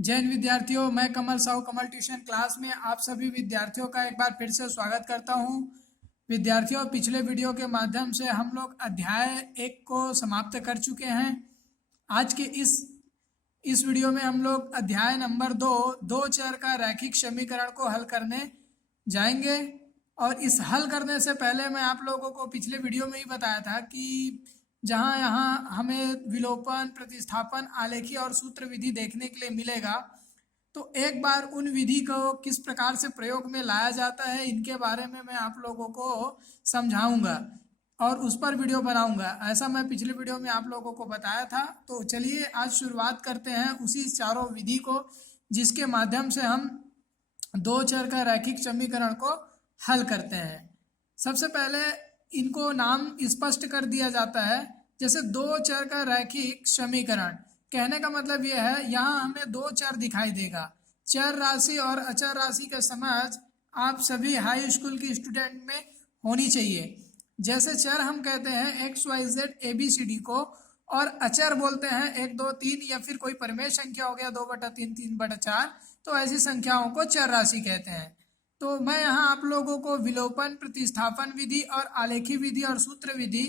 जैन विद्यार्थियों, मैं कमल साहू कमल tuition class में आप सभी विद्यार्थियों का एक बार फिर से स्वागत करता हूं। विद्यार्थियों, पिछले वीडियो के माध्यम से हम लोग अध्याय 1 को समाप्त कर चुके हैं। आज के इस वीडियो में हम लोग अध्याय नंबर 2 चर का रैखिक समीकरण को हल करने जाएंगे। और इस हल करने से पहले मैं आप लोगों को पिछले वीडियो में ही बताया था कि जहाँ यहाँ हमें विलोपन, प्रतिस्थापन, आलेखी और सूत्र विधि देखने के लिए मिलेगा, तो एक बार उन विधि को किस प्रकार से प्रयोग में लाया जाता है इनके बारे में मैं आप लोगों को समझाऊंगा और उस पर वीडियो बनाऊंगा। ऐसा मैं पिछले वीडियो में आप लोगों को बताया था। तो चलिए आज शुरुआत करते हैं उसी चारों विधि को, जिसके माध्यम से हम दो चर का रैखिक समीकरण को हल करते हैं। सबसे पहले इनको नाम स्पष्ट कर दिया जाता है। जैसे दो चर का रैखिक समीकरण, कहने का मतलब यह है यहाँ हमें दो चर दिखाई देगा। चर राशि और अचर राशि का समझ आप सभी हाई स्कूल की स्टूडेंट में होनी चाहिए। जैसे चर हम कहते हैं X Y Z A B C D को, और अचर बोलते हैं 1 2 3 या फिर कोई परिमेय संख्या हो गया 2/3 3/4। तो ऐसी संख्याओं को चर राशि कहते हैं। तो मैं यहाँ आप लोगों को विलोपन, प्रतिस्थापन विधि और आलेखी विधि और सूत्र विधि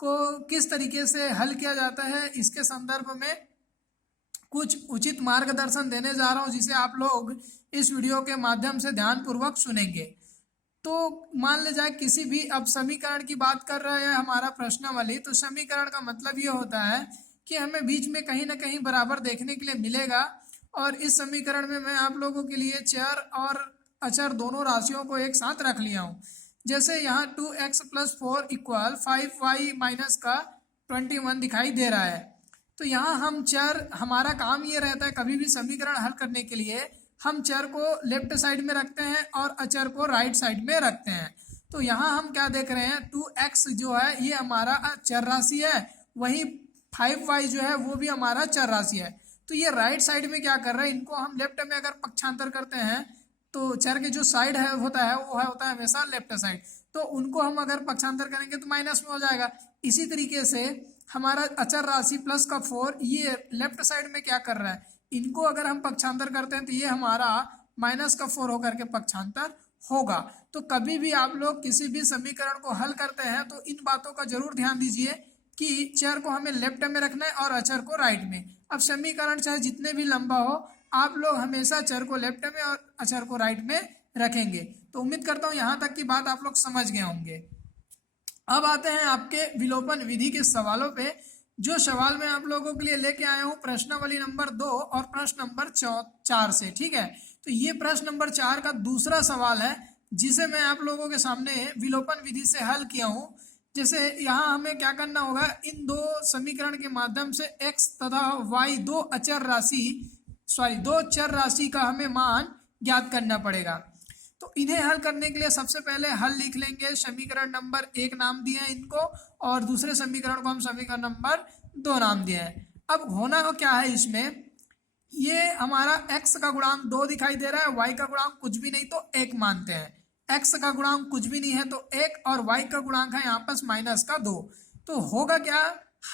को किस तरीके से हल किया जाता है इसके संदर्भ में कुछ उचित मार्गदर्शन देने जा रहा हूँ, जिसे आप लोग इस वीडियो के माध्यम से ध्यानपूर्वक सुनेंगे। तो मान ले जाए किसी भी, अब समीकरण की बात कर रहे हैं हमारा प्रश्नावली, तो समीकरण का मतलब ये होता है कि हमें बीच में कहीं ना कहीं बराबर देखने के लिए मिलेगा। और इस समीकरण में मैं आप लोगों के लिए चर और अचर दोनों राशियों को एक साथ रख लिया हूँ। जैसे यहाँ 2x + 4 = 5y - का 21 दिखाई दे रहा है। तो यहाँ हम चर, हमारा काम ये रहता है कभी भी समीकरण हल करने के लिए हम चर को लेफ्ट साइड में रखते हैं और अचर को राइट साइड में रखते हैं। तो यहाँ हम क्या देख रहे हैं, 2x जो है ये हमारा चर राशि है, वहीं 5y जो है वो भी हमारा चर राशि है। तो ये राइट साइड में क्या कर रहे हैं, इनको हम लेफ्ट में अगर पक्षांतर करते हैं तो चर के जो साइड है होता है वो होता है हमेशा लेफ्ट साइड। तो उनको हम अगर पक्षांतर करेंगे तो माइनस में हो जाएगा। इसी तरीके से हमारा अचर राशि प्लस का 4 ये लेफ्ट साइड में क्या कर रहा है, इनको अगर हम पक्षांतर करते हैं तो ये हमारा -4 होकर के पक्षांतर होगा। तो कभी भी आप लोग किसी भी समीकरण को हल करते हैं तो इन बातों का जरूर ध्यान दीजिए कि चर को हमें लेफ्ट में रखना है और अचर को राइट में। अब समीकरण चाहे जितने भी लंबा हो, आप लोग हमेशा चर को लेफ्ट में और अचर को राइट में रखेंगे। तो उम्मीद करता हूँ यहाँ तक की बात आप लोग समझ गए होंगे। अब आते हैं आपके विलोपन विधि के सवालों पे। जो सवाल मैं आप लोगों के लिए लेके आया हूँ प्रश्नावली नंबर 2 और प्रश्न नंबर 4 से, ठीक है। तो ये प्रश्न नंबर 4 का दूसरा सवाल है, जिसे मैं आप लोगों के सामने विलोपन विधि से हल किया हूँ। जैसे यहाँ हमें क्या करना होगा, इन दो समीकरण के माध्यम से x तथा y दो चर राशि का हमें मान ज्ञात करना पड़ेगा। तो इन्हें हल करने के लिए सबसे पहले हल लिख लेंगे। समीकरण नंबर 1 नाम दिया है इनको, और दूसरे समीकरण को हम समीकरण नंबर 2 नाम दिया है। अब होना क्या है इसमें, ये हमारा x का गुणांक 2 दिखाई दे रहा है, y का गुणांक कुछ भी नहीं तो 1 मानते हैं। x का गुणांक कुछ भी नहीं है तो 1, और y का गुणांक है यहाँ पर -2। तो होगा क्या,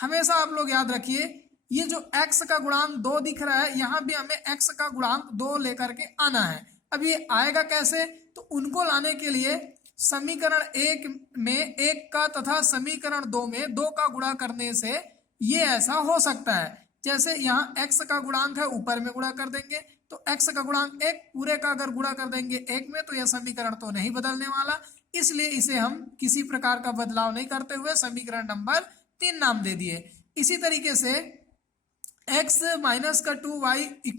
हमेशा आप लोग याद रखिए, ये जो x का गुणांक 2 दिख रहा है यहाँ भी हमें x का गुणांक 2 लेकर के आना है। अब ये आएगा कैसे, तो उनको लाने के लिए समीकरण 1 में 1 का तथा समीकरण 2 में 2 का गुणा करने से ये ऐसा हो सकता है। जैसे यहाँ x का गुणांक है, ऊपर में गुणा कर देंगे, तो x का गुणांक 1 पूरे का अगर गुणा कर देंगे 1 में, तो यह समीकरण तो नहीं बदलने वाला, इसलिए इसे हम किसी प्रकार का बदलाव नहीं करते हुए समीकरण नंबर 3 नाम दे दिए। इसी तरीके से x - 2y =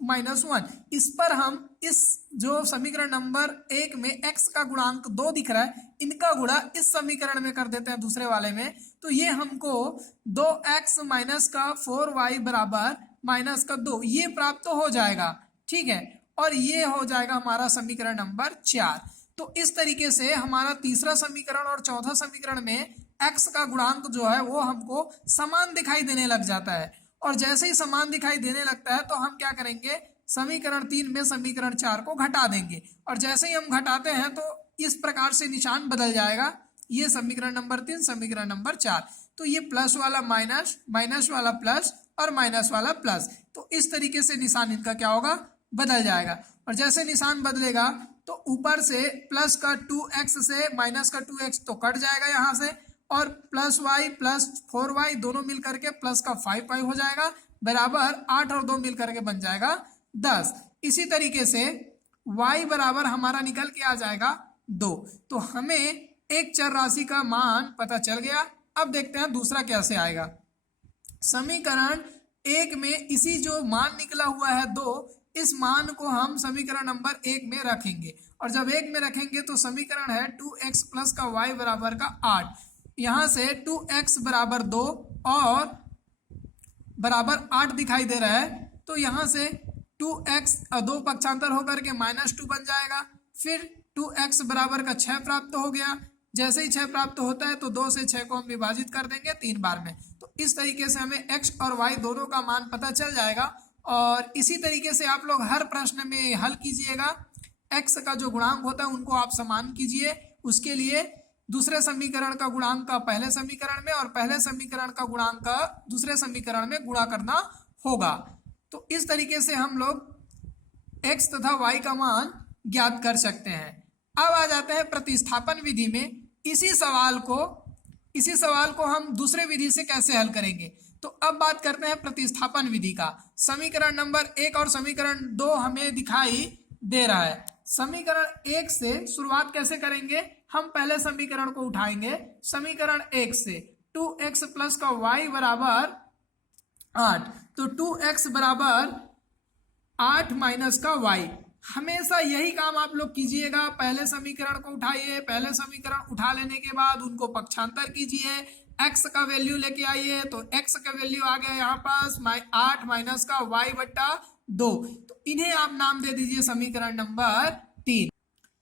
-1, इस पर हम इस जो समीकरण नंबर 1 में x का गुणांक 2 दिख रहा है, इनका गुणा इस समीकरण में कर देते हैं दूसरे वाले में। तो ये हमको 2x - 4y = -2 ये प्राप्त हो जाएगा, ठीक है। और ये हो जाएगा हमारा समीकरण नंबर 4। तो इस तरीके से हमारा तीसरा समीकरण और चौथा समीकरण में x का गुणांक जो है वो हमको समान दिखाई देने लग जाता है। और जैसे ही समान दिखाई देने लगता है तो हम क्या करेंगे, समीकरण 3 में समीकरण 4 को घटा देंगे, और जैसे ही हम घटाते हैं तो इस प्रकार से निशान बदल जाएगा। ये समीकरण नंबर 3, समीकरण नंबर 4। तो ये प्लस वाला माइनस, माइनस वाला प्लस और माइनस वाला प्लस। तो इस तरीके से निशान इनका क्या होगा, बदल जाएगा। और जैसे निशान बदलेगा तो ऊपर से प्लस का 2x से माइनस का 2x तो कट जाएगा यहाँ से, और प्लस वाई प्लस 4y दोनों मिल करके प्लस का 5y हो जाएगा, बराबर 8 और 2 मिल करके बन जाएगा 10। इसी तरीके से y बराबर हमारा निकल के आ जाएगा 2। तो हमें एक चर राशि का मान पता चल गया। अब देखते हैं दूसरा कैसे आएगा। समीकरण 1 में इसी जो मान निकला हुआ है 2, इस मान को हम समीकरण नंबर 1 में रखेंगे, और जब 1 में रखेंगे तो समीकरण है 2x प्लस का y बराबर का 8। यहाँ से 2x बराबर 2 और बराबर 8 दिखाई दे रहा है, तो यहाँ से 2x 2 पक्षांतर होकर के -2 बन जाएगा। फिर 2x बराबर का 6 प्राप्त हो गया। जैसे ही 6 प्राप्त होता है तो 2 से 6 को हम विभाजित कर देंगे 3 बार में। तो इस तरीके से हमें x और y दोनों का मान पता चल जाएगा। और इसी तरीके से आप लोग हर प्रश्न में हल कीजिएगा। x का जो गुणांक होता है उनको आप समान कीजिए। उसके लिए दूसरे समीकरण का गुणांक का पहले समीकरण में और पहले समीकरण का गुणांक का दूसरे समीकरण में गुणा करना होगा। तो इस तरीके से हम लोग x तथा y का मान ज्ञात कर सकते हैं। अब आ जाते हैं प्रतिस्थापन विधि में। इसी सवाल को हम दूसरे विधि से कैसे हल करेंगे। तो अब बात करते हैं प्रतिस्थापन विधि का। समीकरण नंबर 1 और समीकरण 2 हमें दिखाई दे रहा है। समीकरण 1 से शुरुआत कैसे करेंगे, हम पहले समीकरण को उठाएंगे। समीकरण 1 से 2x प्लस का y बराबर 8, तो 2x बराबर 8 माइनस का y। हमेशा यही काम आप लोग कीजिएगा। पहले समीकरण को उठाइए, पहले समीकरण उठा लेने के बाद उनको पक्षांतर कीजिए, x का वैल्यू लेके आइए, तो x का वैल्यू आ गया यहाँ पास 8 माइनस का y बट्टा 2। तो इन्हें आप नाम दे दीजिए समीकरण नंबर 3,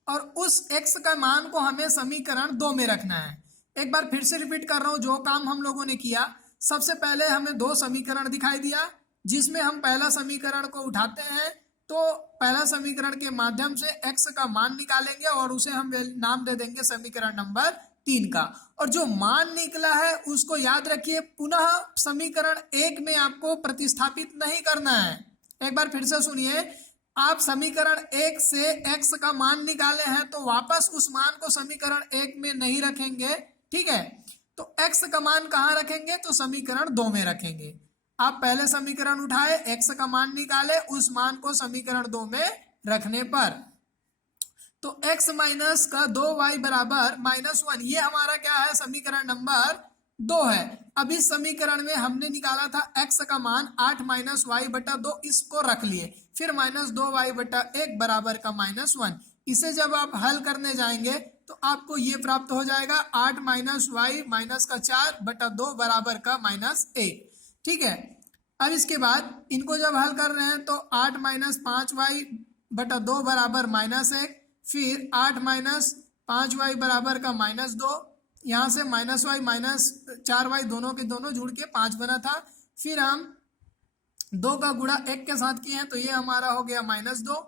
और उस x का मान को हमें समीकरण 2 में रखना है। एक बार फिर से रिपीट कर रहा हूं जो काम हम लोगों ने किया। सबसे पहले हमें 2 समीकरण दिखाई दिया, जिसमें हम पहला समीकरण को उठाते हैं, तो पहला समीकरण के माध्यम से x का मान निकालेंगे और उसे हम नाम दे देंगे समीकरण नंबर 3 का। और जो मान निकला है उसको याद रखिए, पुनः समीकरण 1 में आपको प्रतिस्थापित नहीं करना है। एक बार फिर से सुनिए, आप समीकरण 1 से x का मान निकाले हैं तो वापस उस मान को समीकरण 1 में नहीं रखेंगे, ठीक है। तो x का मान कहाँ रखेंगे, तो समीकरण 2 में रखेंगे। आप पहले समीकरण उठाए, x का मान निकाले, उस मान को समीकरण 2 में रखने पर तो x माइनस का 2y बराबर -1, ये हमारा क्या है, समीकरण नंबर 2 है। अब इस समीकरण में हमने निकाला था x का मान 8 माइनस वाई बटा 2, इसको रख लिए। फिर -2y बटा 1 बराबर का -1। इसे जब आप हल करने जाएंगे तो आपको ये प्राप्त हो जाएगा 8 माइनस वाई माइनस का 4 बटा 2 बराबर का -1, ठीक है। अब इसके बाद इनको जब हल कर रहे हैं तो 8 माइनस 5y बटा 2 बराबर -1, फिर 8 माइनस 5y बराबर का -2, यहाँ से -y माइनस 4y दोनों के दोनों जुड़ के 5 बना था। फिर हम 2 का गुणा 1 के साथ किए हैं तो ये हमारा हो गया -2।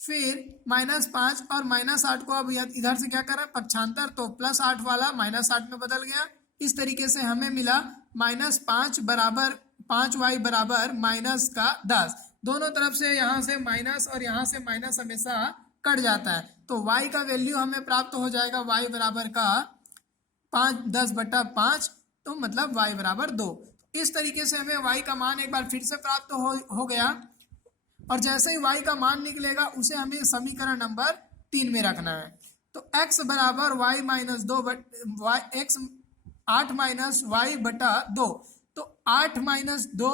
फिर -5 और -8 को अब इधर से क्या कर रहे हैं, पक्षांतर, तो +8 वाला -8 में बदल गया। इस तरीके से हमें मिला -5 बराबर 5y बराबर -10। दोनों तरफ से यहाँ से माइनस और यहाँ से माइनस हमेशा कट जाता है, तो y का वैल्यू हमें प्राप्त हो जाएगा y बराबर का 10 बटा 5, तो मतलब y बराबर 2। इस तरीके से हमें y का मान एक बार फिर से प्राप्त हो गया। और जैसे ही y का मान निकलेगा उसे हमें समीकरण नंबर 3 में रखना है। तो x बराबर y माइनस 2 x 8 माइनस वाई बटा 2, तो 8 माइनस 2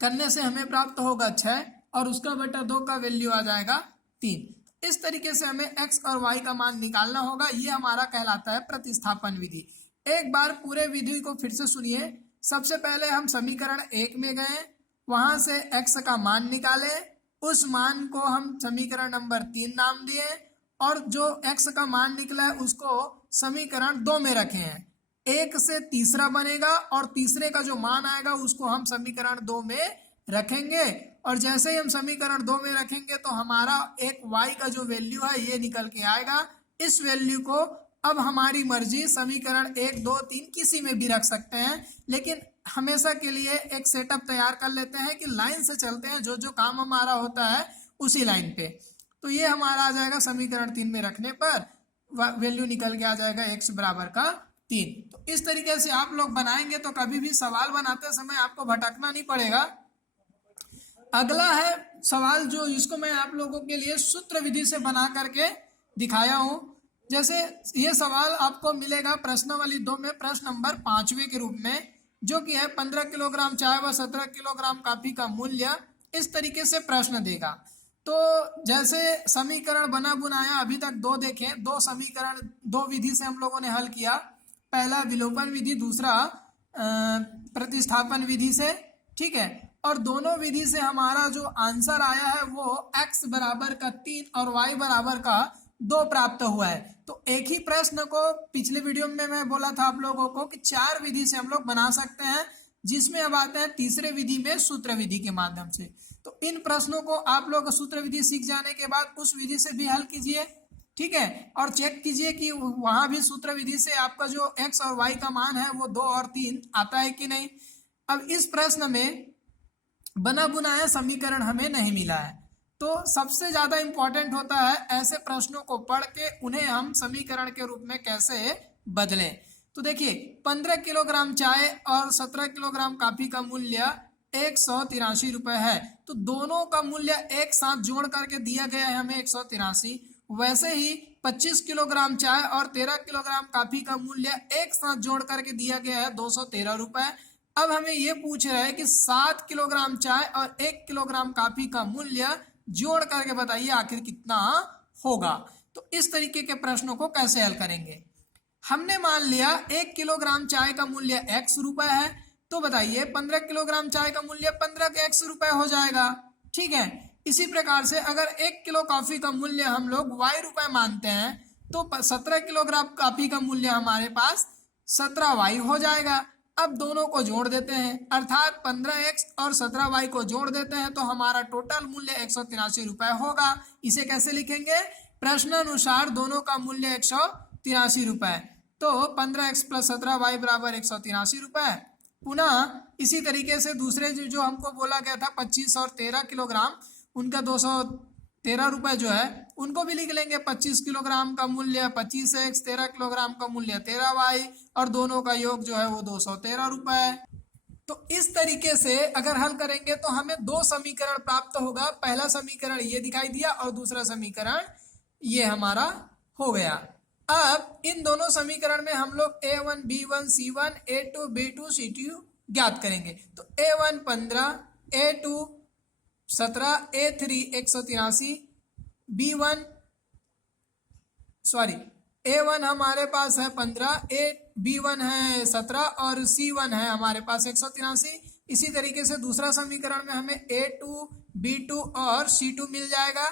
करने से हमें प्राप्त होगा 6 और उसका बटा 2 का वैल्यू आ जाएगा 3। इस तरीके से हमें x और y का मान निकालना होगा। ये हमारा कहलाता है प्रतिस्थापन विधि। एक बार पूरे विधि को फिर से सुनिए। सबसे पहले हम समीकरण 1 में गए, वहां से x का मान निकाले, उस मान को हम समीकरण नंबर 3 नाम दिए, और जो x का मान निकला है उसको समीकरण 2 में रखे हैं। 1 से तीसरा बनेगा और तीसरे का जो मान आएगा उसको हम समीकरण 2 में रखेंगे, और जैसे ही हम समीकरण 2 में रखेंगे तो हमारा एक y का जो वैल्यू है ये निकल के आएगा। इस वैल्यू को अब हमारी मर्जी समीकरण 1, 2, 3 किसी में भी रख सकते हैं, लेकिन हमेशा के लिए एक सेटअप तैयार कर लेते हैं कि लाइन से चलते हैं, जो जो काम हमारा होता है उसी लाइन पे। तो ये हमारा आ जाएगा समीकरण 3 में रखने पर वैल्यू निकल के आ जाएगा x बराबर का 3। तो इस तरीके से आप लोग बनाएंगे तो कभी भी सवाल बनाते समय आपको भटकना नहीं पड़ेगा। अगला है सवाल जो इसको मैं आप लोगों के लिए सूत्र विधि से बना करके दिखाया हूं। जैसे ये सवाल आपको मिलेगा प्रश्नावली 2 में प्रश्न नंबर 5वें के रूप में, जो कि है 15 किलोग्राम चाय व 17 किलोग्राम कॉफी का मूल्य। इस तरीके से प्रश्न देगा। तो जैसे समीकरण बना बुनाया अभी तक 2 देखें, 2 समीकरण 2 विधि से हम लोगों ने हल किया। पहला विलोपन विधि, दूसरा प्रतिस्थापन विधि से, ठीक है। और दोनों विधि से हमारा जो आंसर आया है वो x बराबर का 3 और y बराबर का 2 प्राप्त हुआ है। तो एक ही प्रश्न को पिछले वीडियो में मैं बोला था आप लोगों को कि 4 विधि से हम लोग बना सकते हैं, जिसमें अब आते हैं तीसरे विधि में सूत्र विधि के माध्यम से। तो इन प्रश्नों को आप लोग सूत्र विधि सीख जाने के बाद उस विधि से भी हल कीजिए, ठीक है। और चेक कीजिए कि वहां भी सूत्र विधि से आपका जो x और y का मान है वो 2 और 3 आता है कि नहीं। अब इस प्रश्न में बना बुनाया समीकरण हमें नहीं मिला है। तो सबसे ज्यादा इंपॉर्टेंट होता है ऐसे प्रश्नों को पढ़ के उन्हें हम समीकरण के रूप में कैसे बदलें। तो देखिए 15 किलोग्राम चाय और 17 किलोग्राम कॉफी का मूल्य 183 रुपए है। तो दोनों का मूल्य एक साथ जोड़ करके दिया गया है हमें 183। वैसे ही 25 किलोग्राम चाय और 13 किलोग्राम कॉफी का मूल्य एक साथ जोड़ करके दिया गया है 213 रुपए। अब हमें ये पूछ रहा है कि 7 किलोग्राम चाय और 1 किलोग्राम कॉफी का मूल्य जोड़ करके बताइए आखिर कितना होगा। तो इस तरीके के प्रश्नों को कैसे हल करेंगे। हमने मान लिया 1 किलोग्राम चाय का मूल्य x रुपए है, तो बताइए 15 किलोग्राम चाय का मूल्य 15 के x रुपए हो जाएगा, ठीक है। इसी प्रकार से अगर 1 किलो कॉफी का मूल्य हम लोग y रुपए मानते हैं तो 17 किलोग्राम कॉफी का मूल्य हमारे पास 17y हो जाएगा। अब दोनों को जोड़ देते हैं, अर्थात 15x और 17y को जोड़ देते हैं तो हमारा टोटल मूल्य 183 रुपए होगा। इसे कैसे लिखेंगे, प्रश्नानुसार दोनों का मूल्य 183 रुपए। तो 15x प्लस 17y बराबर 183 रुपए। पुनः इसी तरीके से दूसरे जो हमको बोला गया था 25 और 13 किलोग्राम, उनका 213 रुपए जो है उनको भी लिख लेंगे। 25 किलोग्राम का मूल्य 25x, 13 किलोग्राम का मूल्य 13y और दोनों का योग जो है वो 213 रुपए। तो इस तरीके से अगर हल करेंगे तो हमें 2 समीकरण प्राप्त होगा। पहला समीकरण ये दिखाई दिया और दूसरा समीकरण ये हमारा हो गया। अब इन दोनों समीकरण में हम लोग a1 b1 c1 a2 b2 c2 ज्ञात करेंगे। तो a1 15, a2 17, a3 183, b1 sorry a1 हमारे पास है 15, b1 है 17 और c1 है हमारे पास 183। इसी तरीके से दूसरा समीकरण में हमें a2 b2 और c2 मिल जाएगा,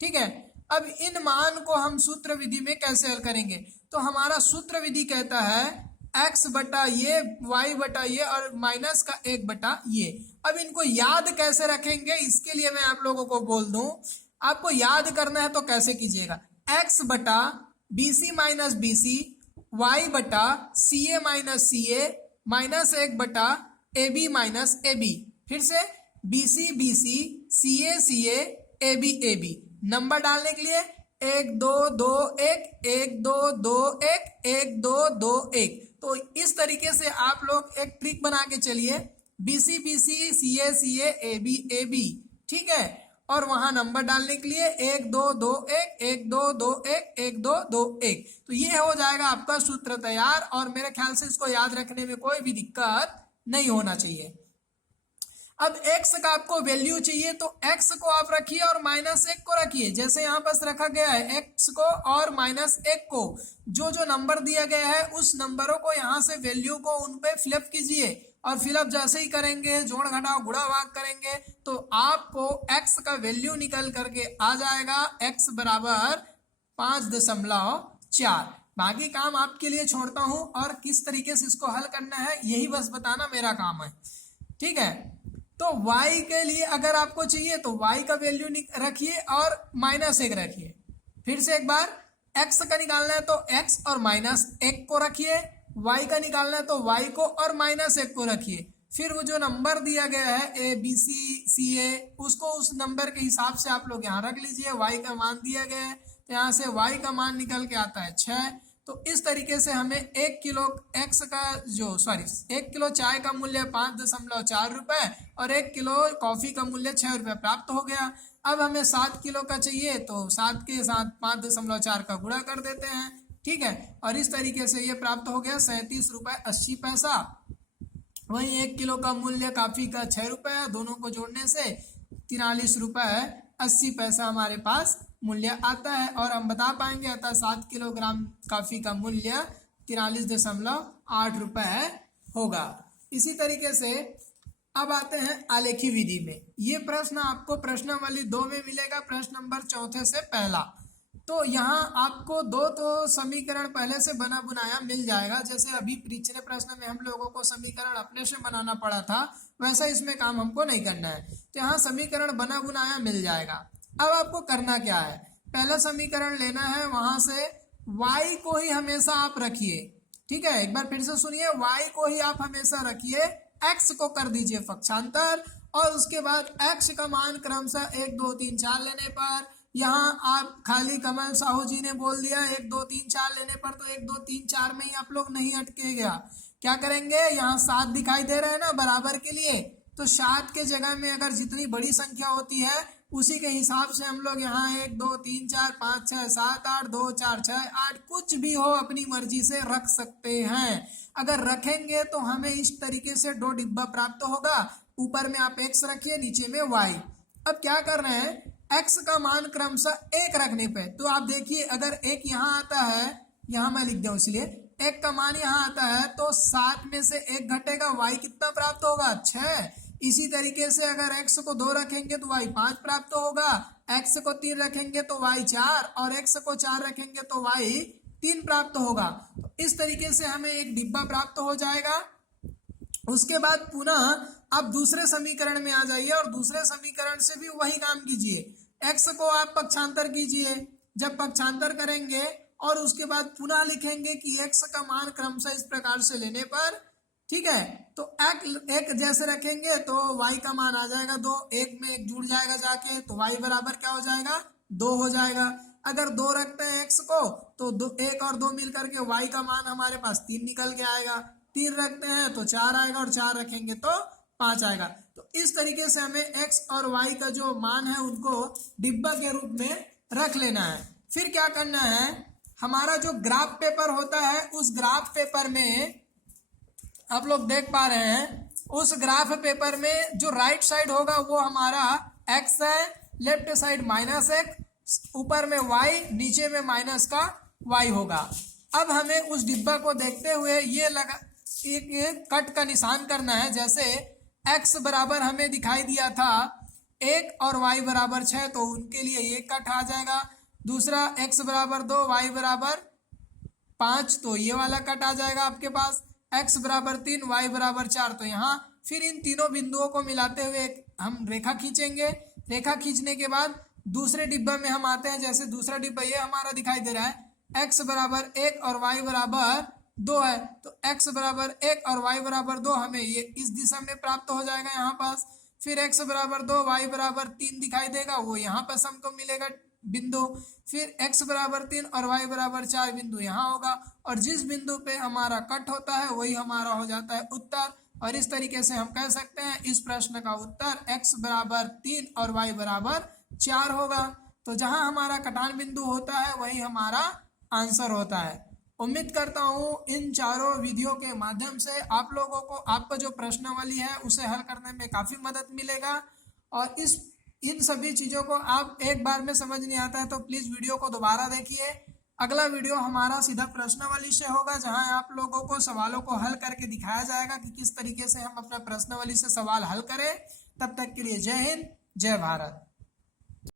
ठीक है। अब इन मान को हम सूत्र विधि में कैसे हल करेंगे। तो हमारा सूत्र विधि कहता है x बटा ये, y बटा ये और माइनस का 1 बटा ये। अब इनको याद कैसे रखेंगे इसके लिए मैं आप लोगों को बोल दूं, आपको याद करना है तो कैसे कीजिएगा, x बटा bc माइनस bc, y बटा ca माइनस ca माइनस 1 बटा ab माइनस ab। फिर से bc bc, ca ca, ab ab। Number डालने के लिए 1 2 2 1 1 2 2 1 1 2 2 1। तो इस तरीके से आप लोग एक ट्रिक बना के चलिए, BC BC CA CA AB AB, ठीक है। और वहां नंबर डालने के लिए 1 2 2 1 1 2 2 1 1 2 2 1। तो ये हो जाएगा आपका सूत्र तैयार। और मेरे ख्याल से इसको याद रखने में कोई भी दिक्कत नहीं होना चाहिए। अब x का आपको वैल्यू चाहिए तो x को आप रखिए और माइनस 1 को रखिए, जैसे यहाँ पर रखा गया है x को और माइनस 1 को। जो जो नंबर दिया गया है उस नंबरों को यहाँ से वैल्यू को उन पे फिलअप कीजिए और फिलअप जैसे ही करेंगे, जोड़ घटाव गुणा भाग करेंगे तो आपको x का वैल्यू निकल करके आ जाएगा x बराबर 5.4। बाकी काम आपके लिए छोड़ता हूं और किस तरीके से इसको हल करना है यही बस बताना मेरा काम है, ठीक है। तो y के लिए अगर आपको चाहिए तो y का वैल्यू रखिए और माइनस 1 रखिए। फिर से एक बार x का निकालना है तो x और माइनस 1 को रखिए, y का निकालना है तो y को और माइनस 1 को रखिए। फिर वो जो नंबर दिया गया है ABCCA, उसको उस नंबर के हिसाब से आप लोग यहाँ रख लीजिए। y का मान दिया गया है तो यहाँ से y का मान निकल के आता है 6। तो इस तरीके से हमें 1 किलो एक किलो चाय का मूल्य 5.4 रुपए और 1 किलो कॉफी का मूल्य 6 रुपए प्राप्त हो गया। अब हमें 7 किलो का चाहिए तो 7 के साथ 5.4 का गुणा कर देते हैं, ठीक है। और इस तरीके से ये प्राप्त हो गया 37 रुपए 80 पैसा। वहीं 1 किलो का मूल्य काफी का 6 रुपए है, दोनों को जोड़ने से 43 रुपए 80 पैसा हमारे पास मूल्य आता है। और हम बता पाएंगे अतः 7 किलोग्राम काफी का मूल्य 43.8 रुपए होगा। इसी तरीके से अब आते हैं आलेखी विधि में। ये प्रश्न आपको प्रश्नावली 2 में मिलेगा, प्रश्न नंबर 4 से पहला। तो यहाँ आपको 2 तो समीकरण पहले से बना बनाया मिल जाएगा, जैसे अभी पिछले प्रश्न में हम लोगों को समीकरण अपने से बनाना पड़ा था, वैसा इसमें काम हमको नहीं करना है। तो यहाँ समीकरण बना बनाया मिल जाएगा। अब आपको करना क्या है, पहला समीकरण लेना है, वहां से y को ही हमेशा आप रखिए, ठीक है। एक बार फिर से सुनिए, y को ही आप हमेशा रखिए, x को कर दीजिए पक्षांतर और उसके बाद x का मान क्रमशः 1 2 3 4 लेने पर, यहाँ आप खाली कमल साहू जी ने बोल दिया 1 2 3 4 लेने पर, तो 1 2 3 4 में ही आप लोग नहीं अटकेगा। क्या करेंगे, यहाँ 7 दिखाई दे रहे हैं ना बराबर के लिए, तो 7 के जगह में अगर जितनी बड़ी संख्या होती है उसी के हिसाब से हम लोग यहाँ 1 2 3 4 5 6 7 8 2 4 6 8 कुछ भी हो अपनी मर्जी से रख सकते हैं। अगर रखेंगे तो हमें इस तरीके से 2 डिब्बा प्राप्त होगा, ऊपर में आप x रखिए, नीचे में y। अब क्या कर रहे हैं, x का मान क्रमशः 1 रखने पे, तो आप देखिए अगर 1 यहाँ आता है, यहाँ मैं लिख दूं इसलिए 1 का मान यहाँ आता है तो 7 में से 1 घटेगा, y कितना प्राप्त होगा 6। इसी तरीके से अगर x को 2 रखेंगे तो y 5 प्राप्त होगा, x को 3 रखेंगे तो y 4 और x को 4 रखेंगे तो y 3 प्राप्त होगा। तो इस तरीके से हमें एक डिब्बा प्राप्त हो जाएगा। उसके बाद पुनः आप दूसरे समीकरण में आ जाइए और दूसरे समीकरण से भी वही काम कीजिए, x को आप पक्षांतर कीजिए। जब पक्षांतर करेंगे और उसके बाद पुनः लिखेंगे कि x का मान क्रमशः इस प्रकार से लेने पर, ठीक है, तो एक जैसे रखेंगे तो y का मान आ जाएगा 2, 1 में 1 जुड़ जाएगा जाके, तो y बराबर क्या हो जाएगा 2 हो जाएगा। अगर 2 रखते हैं x को तो 1 और 2 मिलकर के y का मान हमारे पास 3 निकल के आएगा, 3 रखते हैं तो 4 आएगा और 4 रखेंगे तो 5 आएगा। तो इस तरीके से हमें x और y का जो मान है उनको डिब्बा के रूप में रख लेना है। फिर क्या करना है, हमारा जो ग्राफ पेपर होता है उस ग्राफ पेपर में आप लोग देख पा रहे हैं, उस ग्राफ पेपर में जो राइट साइड होगा वो हमारा x है, लेफ्ट साइड -x, ऊपर में y, नीचे में माइनस का y होगा। अब हमें उस डिब्बा को देखते हुए ये लगा एक कट का निशान करना है, जैसे x बराबर हमें दिखाई दिया था 1 और y बराबर 6, तो उनके लिए ये कट आ जाएगा। दूसरा x बराबर 2 y बराबर 5, तो ये वाला कट आ जाएगा आपके पास। x बराबर 3 y बराबर 4, तो यहाँ फिर इन तीनों बिंदुओं को मिलाते हुए हम रेखा खींचेंगे। रेखा खींचने के बाद दूसरे डिब्बा में हम आते हैं, जैसे दूसरा डिब्बा ये हमारा दिखाई दे रहा है, x बराबर 1 और y बराबर 2 है, तो x बराबर 1 और y बराबर 2 हमें ये इस दिशा में प्राप्त हो जाएगा यहाँ पास। फिर x बराबर 2 y बराबर 3 दिखाई देगा, वो यहाँ पर हमको मिलेगा बिंदु। फिर x बराबर 3 और y बराबर 4 बिंदु यहाँ होगा, और जिस बिंदु पे हमारा कट होता है वही हमारा हो जाता है उत्तर। और इस तरीके से हम कह सकते हैं इस प्रश्न का उत्तर x बराबर 3 और y बराबर 4 होगा। तो जहां हमारा कटान बिंदु होता है वही हमारा आंसर होता है। उम्मीद करता हूँ इन चारों विधियों के माध्यम से आप लोगों को आपका जो प्रश्नावली है उसे हल करने में काफी मदद मिलेगा। और इन सभी चीजों को आप एक बार में समझ नहीं आता है तो प्लीज वीडियो को दोबारा देखिए। अगला वीडियो हमारा सीधा प्रश्नावली से होगा, जहां आप लोगों को सवालों को हल करके दिखाया जाएगा कि किस तरीके से हम अपना प्रश्नावली से सवाल हल करें। तब तक के लिए जय हिंद, जय भारत।